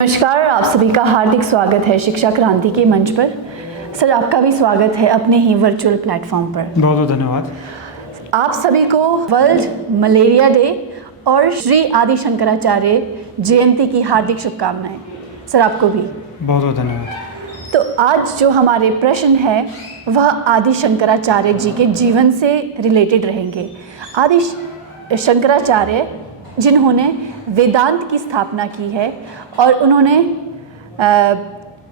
नमस्कार, आप सभी का हार्दिक स्वागत है शिक्षा क्रांति के मंच पर। सर, आपका भी स्वागत है अपने ही वर्चुअल प्लेटफॉर्म पर। बहुत बहुत धन्यवाद। आप सभी को वर्ल्ड मलेरिया डे और श्री आदि शंकराचार्य जयंती की हार्दिक शुभकामनाएं। सर, आपको भी बहुत बहुत धन्यवाद। तो आज जो हमारे प्रश्न है वह आदि शंकराचार्य जी के जीवन से रिलेटेड रहेंगे। आदि शंकराचार्य जिन्होंने वेदांत की स्थापना की है और उन्होंने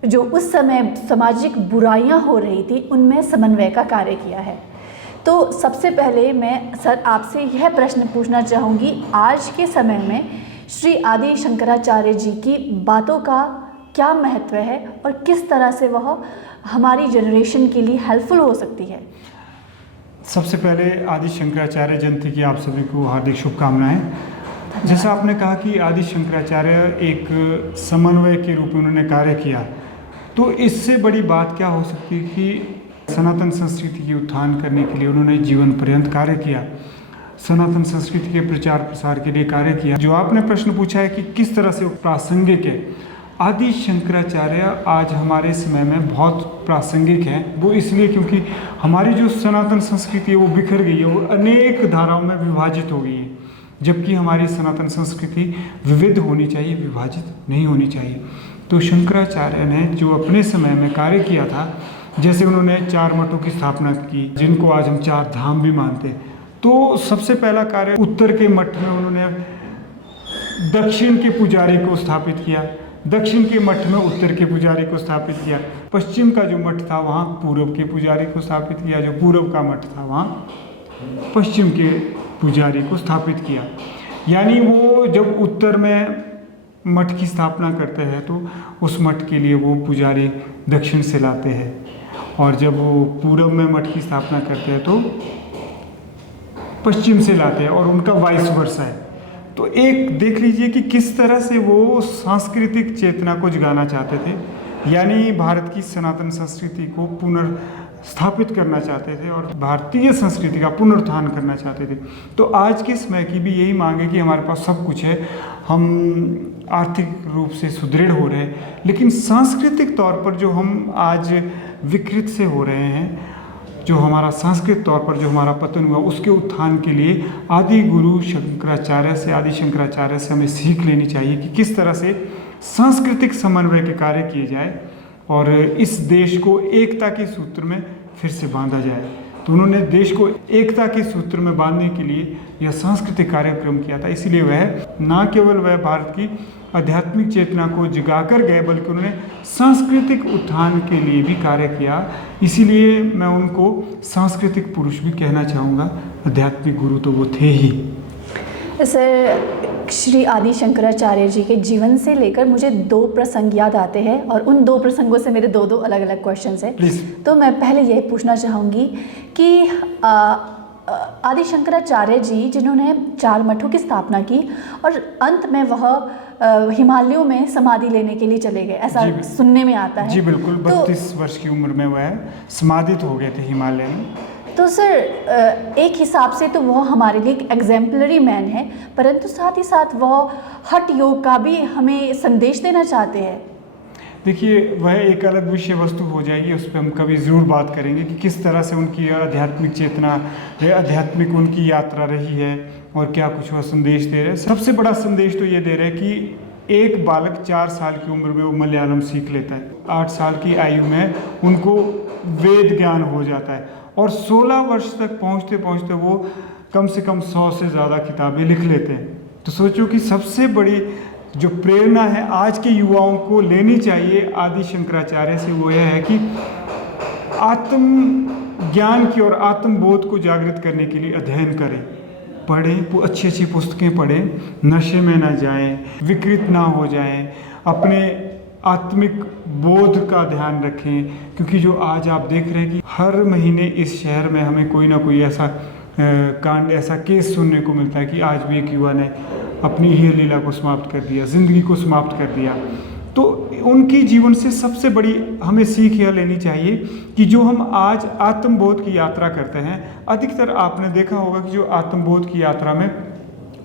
जो उस समय सामाजिक बुराइयां हो रही थी उनमें समन्वय का कार्य किया है। तो सबसे पहले मैं सर आपसे यह प्रश्न पूछना चाहूँगी, आज के समय में श्री आदि शंकराचार्य जी की बातों का क्या महत्व है और किस तरह से वह हमारी जनरेशन के लिए हेल्पफुल हो सकती है? सबसे पहले आदि शंकराचार्य जयंती की आप सभी को हार्दिक शुभकामनाएं। जैसा आपने कहा कि आदि शंकराचार्य एक समन्वय के रूप में उन्होंने कार्य किया, तो इससे बड़ी बात क्या हो सकती है कि सनातन संस्कृति की उत्थान करने के लिए उन्होंने जीवन पर्यंत कार्य किया, सनातन संस्कृति के प्रचार प्रसार के लिए कार्य किया। जो आपने प्रश्न पूछा है कि किस तरह से वो प्रासंगिक है, आदि शंकराचार्य आज हमारे समय में बहुत प्रासंगिक है। वो इसलिए क्योंकि हमारी जो सनातन संस्कृति है वो बिखर गई है, वो अनेक धाराओं में विभाजित हो गई है, जबकि हमारी सनातन संस्कृति विविध होनी चाहिए, विभाजित नहीं होनी चाहिए। तो शंकराचार्य ने जो अपने समय में कार्य किया था, जैसे उन्होंने 4 मठों की स्थापना की जिनको आज हम 4 धाम भी मानते हैं। तो सबसे पहला कार्य उत्तर के मठ में उन्होंने दक्षिण के पुजारी को स्थापित किया, दक्षिण के मठ में उत्तर के पुजारी को स्थापित किया, पश्चिम का जो मठ था वहाँ पूर्व के पुजारी को स्थापित किया, जो पूर्व का मठ था वहाँ पश्चिम के पुजारी को स्थापित किया। यानी वो जब उत्तर में मठ की स्थापना करते हैं तो उस मठ के लिए वो पुजारी दक्षिण से लाते हैं, और जब वो पूर्व में मठ की स्थापना करते हैं तो पश्चिम से लाते हैं, और उनका वाइस वर्सा है। तो एक देख लीजिए कि किस तरह से वो सांस्कृतिक चेतना को जगाना चाहते थे, यानी भारत की सनातन संस्कृति को पुनर्स्थापित करना चाहते थे और भारतीय संस्कृति का पुनरुत्थान करना चाहते थे। तो आज के समय की भी यही मांग है कि हमारे पास सब कुछ है, हम आर्थिक रूप से सुदृढ़ हो रहे हैं, लेकिन सांस्कृतिक तौर पर जो हम आज विकृत से हो रहे हैं, जो हमारा सांस्कृतिक तौर पर जो हमारा पतन हुआ, उसके उत्थान के लिए आदि गुरु शंकराचार्य से, आदि शंकराचार्य से हमें सीख लेनी चाहिए कि किस तरह से सांस्कृतिक समन्वय के कार्य किए जाए और इस देश को एकता के सूत्र में फिर से बांधा जाए। तो उन्होंने देश को एकता के सूत्र में बांधने के लिए यह सांस्कृतिक कार्यक्रम किया था। इसीलिए वह न केवल वह भारत की आध्यात्मिक चेतना को जगाकर गए, बल्कि उन्होंने सांस्कृतिक उत्थान के लिए भी कार्य किया। इसीलिए मैं उनको सांस्कृतिक पुरुष भी कहना चाहूँगा। आध्यात्मिक गुरु तो वो थे ही। सर, श्री आदि शंकराचार्य जी के जीवन से लेकर मुझे 2 प्रसंग याद आते हैं और उन 2 प्रसंगों से मेरे 2 अलग अलग क्वेश्चंस हैं। तो मैं पहले यही पूछना चाहूँगी कि आदि शंकराचार्य जी जिन्होंने 4 मठों की स्थापना की और अंत में वह हिमालयों में समाधि लेने के लिए चले गए, ऐसा सुनने में आता है। जी बिल्कुल, 32 वर्ष की उम्र में वह समाधित हो गए थे हिमालय में। तो सर, एक हिसाब से तो वह हमारे लिए एक एग्जाम्पलरी मैन है, परंतु साथ ही साथ वह हठ योग का भी हमें संदेश देना चाहते हैं। देखिए, वह एक अलग विषय वस्तु हो जाएगी, उस पर हम कभी ज़रूर बात करेंगे कि किस तरह से उनकी आध्यात्मिक चेतना, आध्यात्मिक उनकी यात्रा रही है और क्या कुछ वह संदेश दे रहे हैं। सबसे बड़ा संदेश तो ये दे रहे हैं कि एक बालक 4 साल की उम्र में वो मलयालम सीख लेता है, 8 साल की आयु में उनको वेद ज्ञान हो जाता है, और 16 वर्ष तक पहुँचते पहुँचते वो कम से कम 100 से ज़्यादा किताबें लिख लेते हैं। तो सोचो कि सबसे बड़ी जो प्रेरणा है आज के युवाओं को लेनी चाहिए आदि शंकराचार्य से, वो यह है कि आत्म ज्ञान की और आत्मबोध को जागृत करने के लिए अध्ययन करें, पढ़ें, अच्छी अच्छी पुस्तकें पढ़ें, नशे में ना जाएं, विकृत ना हो जाएं, अपने आत्मिक बोध का ध्यान रखें। क्योंकि जो आज आप देख रहे हैं कि हर महीने इस शहर में हमें कोई ना कोई ऐसा कांड, ऐसा केस सुनने को मिलता है कि आज भी एक युवा ने अपनी ही लीला को समाप्त कर दिया, ज़िंदगी को समाप्त कर दिया। तो उनकी जीवन से सबसे बड़ी हमें सीख यह लेनी चाहिए कि जो हम आज आत्मबोध की यात्रा करते हैं, अधिकतर आपने देखा होगा कि जो आत्मबोध की यात्रा में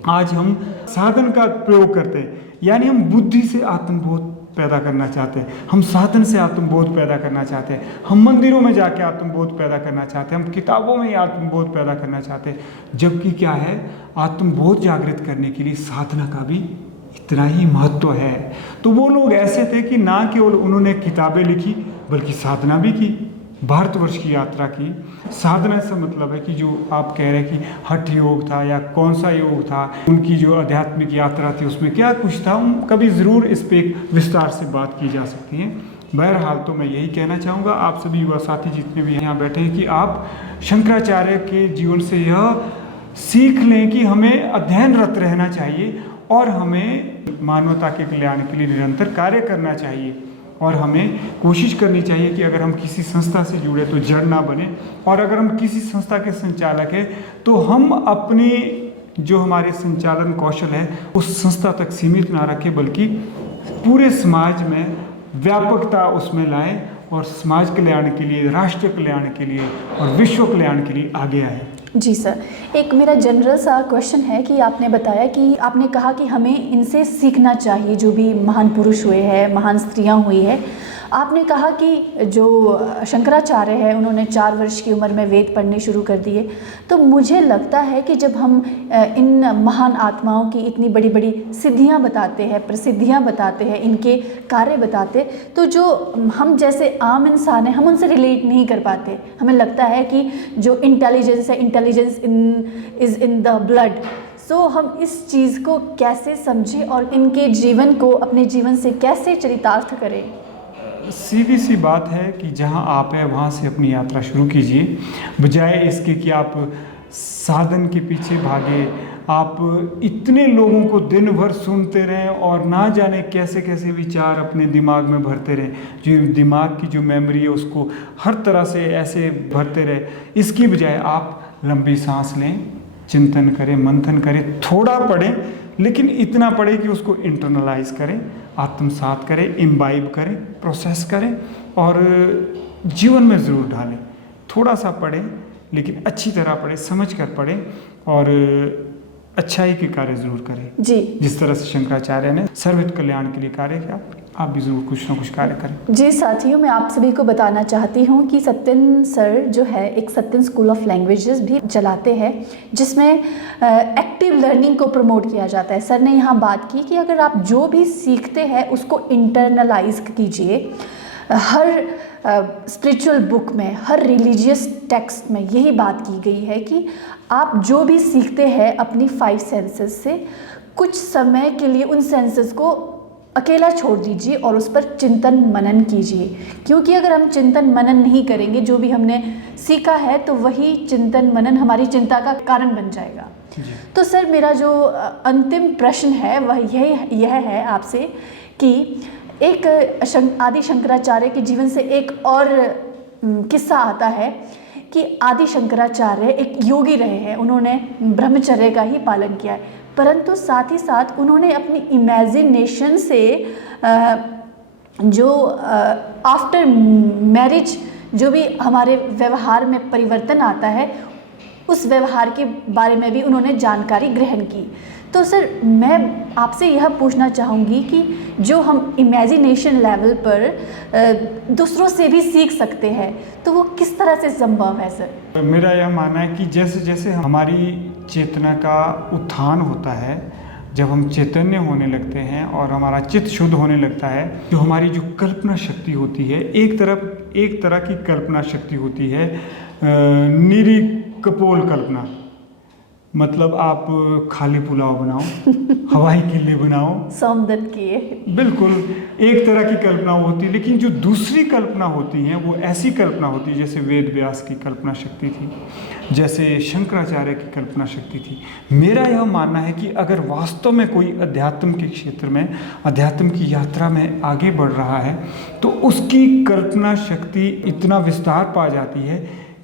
आज हम साधन का प्रयोग करते हैं, यानी हम बुद्धि से आत्मबोध पैदा करना चाहते हैं, हम साधन से आत्मबोध पैदा करना चाहते हैं, हम मंदिरों में जाके आत्मबोध पैदा करना चाहते हैं, हम किताबों में ही आत्मबोध पैदा करना चाहते हैं। जबकि क्या है, आत्मबोध जागृत करने के लिए साधना का भी इतना ही महत्व है। तो वो लोग ऐसे थे कि ना केवल उन्होंने किताबें लिखी बल्कि साधना भी की, भारतवर्ष की यात्रा की। साधना से मतलब है कि जो आप कह रहे हैं कि हठ योग था या कौन सा योग था, उनकी जो आध्यात्मिक यात्रा थी उसमें क्या कुछ था, कभी ज़रूर इस पर एक विस्तार से बात की जा सकती है। बहरहाल तो मैं यही कहना चाहूँगा आप सभी युवा साथी जितने भी यहाँ बैठे हैं कि आप शंकराचार्य के जीवन से यह सीख लें कि हमें अध्ययनरत रहना चाहिए और हमें मानवता के कल्याण के लिए निरंतर कार्य करना चाहिए। और हमें कोशिश करनी चाहिए कि अगर हम किसी संस्था से जुड़े तो जड़ ना बने, और अगर हम किसी संस्था के संचालक हैं तो हम अपने जो हमारे संचालन कौशल है उस संस्था तक सीमित ना रखें, बल्कि पूरे समाज में व्यापकता उसमें लाएं और समाज कल्याण के लिए, राष्ट्र कल्याण के लिए और विश्व कल्याण के लिए आगे आए। जी सर, एक मेरा जनरल सा क्वेश्चन है कि आपने बताया कि आपने कहा कि हमें इनसे सीखना चाहिए, जो भी महान पुरुष हुए हैं, महान स्त्रियां हुई है। आपने कहा कि जो शंकराचार्य है उन्होंने 4 वर्ष की उम्र में वेद पढ़ने शुरू कर दिए। तो मुझे लगता है कि जब हम इन महान आत्माओं की इतनी बड़ी बड़ी सिद्धियां बताते हैं, प्रसिद्धियां बताते हैं, इनके कार्य बताते, तो जो हम जैसे आम इंसान हैं हम उनसे रिलेट नहीं कर पाते। हमें लगता है कि जो इंटेलिजेंस है, intelligence is in the blood. So हम इस चीज़ को कैसे समझें और इनके जीवन को अपने जीवन से कैसे चरितार्थ करें? सीधी सी बात है कि जहां आप हैं वहां से अपनी यात्रा शुरू कीजिए, बजाय इसके कि आप साधन के पीछे भागे, आप इतने लोगों को दिन भर सुनते रहें और ना जाने कैसे कैसे विचार अपने दिमाग में भरते रहें, जो दिमाग की जो मेमोरी है उसको हर तरह से ऐसे भरते रहे। इसकी बजाय आप लंबी सांस लें, चिंतन करें, मंथन करें, थोड़ा पढ़ें, लेकिन इतना पढ़ें कि उसको इंटरनलाइज करें, आत्मसात करें, इम्बाइब करें, प्रोसेस करें और जीवन में ज़रूर ढालें। थोड़ा सा पढ़ें लेकिन अच्छी तरह पढ़ें, समझ कर पढ़ें और अच्छाई के कार्य ज़रूर करें। जी, जिस तरह से शंकराचार्य ने सर्वहित कल्याण के लिए कार्य किया, आप भी ज़रूर कुछ ना कुछ कार्य करें। जी साथियों, मैं आप सभी को बताना चाहती हूँ कि सत्यन सर जो है एक सत्यन स्कूल ऑफ लैंग्वेजेस भी चलाते हैं, जिसमें एक्टिव लर्निंग को प्रमोट किया जाता है। सर ने यहाँ बात की कि अगर आप जो भी सीखते हैं उसको इंटरनलाइज कीजिए। हर स्पिरिचुअल बुक में, हर रिलीजियस टेक्स्ट में यही बात की गई है कि आप जो भी सीखते हैं अपनी 5 सेंसेस से कुछ समय के लिए उन सेंसेस को अकेला छोड़ दीजिए और उस पर चिंतन मनन कीजिए। क्योंकि अगर हम चिंतन मनन नहीं करेंगे, जो भी हमने सीखा है, तो वही चिंतन मनन हमारी चिंता का कारण बन जाएगा। तो सर, मेरा जो अंतिम प्रश्न है वह यह है आपसे कि एक आदि शंकराचार्य के जीवन से एक और किस्सा आता है कि आदि शंकराचार्य एक योगी रहे हैं। उन्होंने ब्रह्मचर्य का ही पालन किया है, परंतु साथ ही साथ उन्होंने अपनी इमेजिनेशन से जो आफ्टर मैरिज जो भी हमारे व्यवहार में परिवर्तन आता है, उस व्यवहार के बारे में भी उन्होंने जानकारी ग्रहण की। तो सर, मैं आपसे यह पूछना चाहूँगी कि जो हम इमेजिनेशन लेवल पर दूसरों से भी सीख सकते हैं, तो वो किस तरह से संभव है सर? मेरा यह मानना है कि जैसे जैसे हमारी चेतना का उत्थान होता है, जब हम चैतन्य होने लगते हैं और हमारा चित्त शुद्ध होने लगता है, जो हमारी जो कल्पना शक्ति होती है, एक तरह की कल्पना शक्ति होती है, निरिकपोल कल्पना। मतलब आप खाली पुलाव बनाओ, हवाई किले बनाओ, सोमदत्त किए, बिल्कुल एक तरह की कल्पना होती है। लेकिन जो दूसरी कल्पना होती हैं वो ऐसी कल्पना होती है जैसे वेद व्यास की कल्पना शक्ति थी, जैसे शंकराचार्य की कल्पना शक्ति थी। मेरा यह मानना है कि अगर वास्तव में कोई अध्यात्म के क्षेत्र में, अध्यात्म की यात्रा में आगे बढ़ रहा है, तो उसकी कल्पना शक्ति इतना विस्तार पा जाती है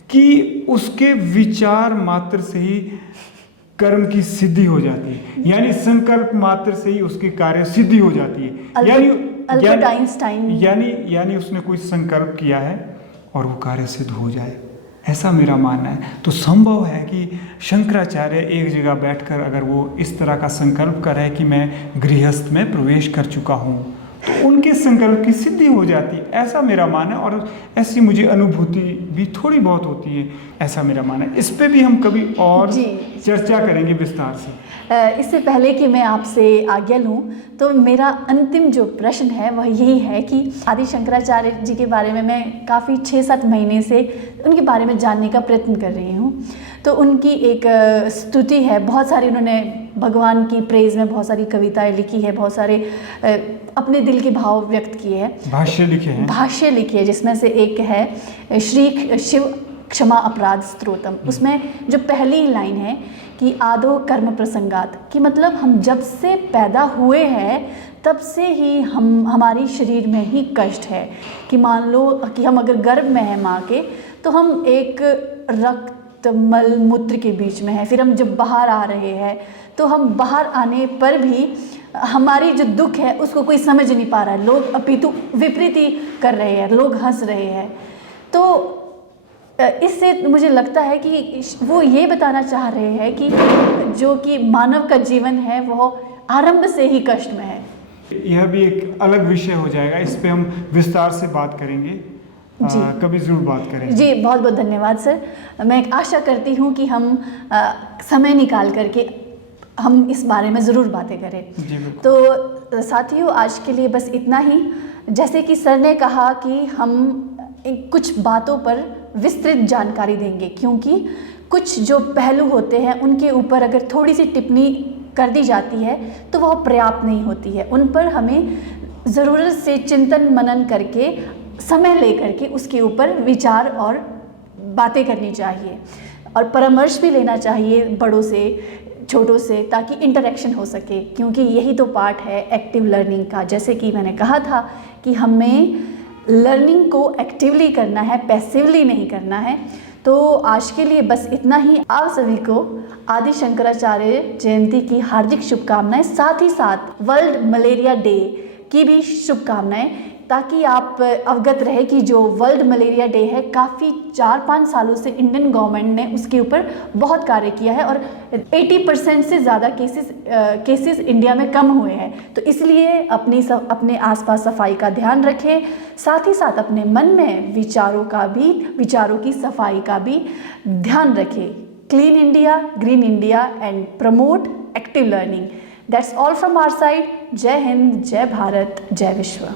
कि उसके विचार मात्र से ही कर्म की सिद्धि हो जाती है, यानी संकल्प मात्र से ही उसकी कार्य सिद्धि हो जाती है। अल्बर्ट आइंस्टाइन यानी उसने कोई संकल्प किया है और वो कार्य सिद्ध हो जाए, ऐसा मेरा मानना है। तो संभव है कि शंकराचार्य एक जगह बैठकर अगर वो इस तरह का संकल्प कर रहे कि मैं गृहस्थ में प्रवेश कर चुका हूँ, तो उनके संकल्प की सिद्धि हो जाती, ऐसा मेरा मानना है। और ऐसी मुझे अनुभूति भी थोड़ी बहुत होती है, ऐसा मेरा मानना है। इस पे भी हम कभी और चर्चा करेंगे विस्तार से। इससे पहले कि मैं आपसे आज्ञा लूँ, तो मेरा अंतिम जो प्रश्न है वह यही है कि आदि शंकराचार्य जी के बारे में मैं काफ़ी 6-7 महीने से उनके बारे में जानने का प्रयत्न कर रही हूँ। तो उनकी एक स्तुति है, बहुत सारी उन्होंने भगवान की प्रेज़ में बहुत सारी कविताएं लिखी है, बहुत सारे अपने दिल के भाव व्यक्त किए हैं, भाष्य लिखे हैं, जिसमें से एक है श्री शिव क्षमा अपराध स्तोत्रम। उसमें जो पहली लाइन है कि आदो कर्म प्रसंगात, कि मतलब हम जब से पैदा हुए हैं तब से ही हमारी शरीर में ही कष्ट है। कि मान लो कि हम अगर गर्भ में हैं माँ के, तो हम एक रक्त मल मूत्र के बीच में है, फिर हम जब बाहर आ रहे हैं तो हम बाहर आने पर भी हमारी जो दुख है उसको कोई समझ नहीं पा रहा है, लोग अपितु विपरीत ही कर रहे हैं, लोग हंस रहे हैं। तो इससे मुझे लगता है कि वो ये बताना चाह रहे हैं कि जो कि मानव का जीवन है वह आरंभ से ही कष्ट में है। यह भी एक अलग विषय हो जाएगा, इस पे हम विस्तार से बात करेंगे जी, कभी ज़रूर बात करेंगे जी। बहुत बहुत धन्यवाद सर। मैं आशा करती हूँ कि हम समय निकाल करके हम इस बारे में ज़रूर बातें करें जी। तो साथियों, आज के लिए बस इतना ही। जैसे कि सर ने कहा कि हम कुछ बातों पर विस्तृत जानकारी देंगे, क्योंकि कुछ जो पहलू होते हैं उनके ऊपर अगर थोड़ी सी टिप्पणी कर दी जाती है तो वह पर्याप्त नहीं होती है। उन पर हमें ज़रूरत से चिंतन मनन करके, समय लेकर के उसके ऊपर विचार और बातें करनी चाहिए, और परामर्श भी लेना चाहिए बड़ों से, छोटों से, ताकि इंटरेक्शन हो सके, क्योंकि यही तो पार्ट है एक्टिव लर्निंग का। जैसे कि मैंने कहा था कि हमें लर्निंग को एक्टिवली करना है, पैसिवली नहीं करना है। तो आज के लिए बस इतना ही। आप सभी को आदि शंकराचार्य जयंती की हार्दिक शुभकामनाएं, साथ ही साथ वर्ल्ड मलेरिया डे की भी शुभकामनाएं, ताकि आप अवगत रहे कि जो वर्ल्ड मलेरिया डे है, काफ़ी 4-5 सालों से इंडियन गवर्नमेंट ने उसके ऊपर बहुत कार्य किया है और 80% से ज़्यादा केसेस इंडिया में कम हुए हैं। तो इसलिए अपने आसपास सफाई का ध्यान रखें, साथ ही साथ अपने मन में विचारों की सफाई का भी ध्यान रखें। Clean India, green India and promote active learning. That's all from our side. Jai Hind, जय भारत, जय विश्व।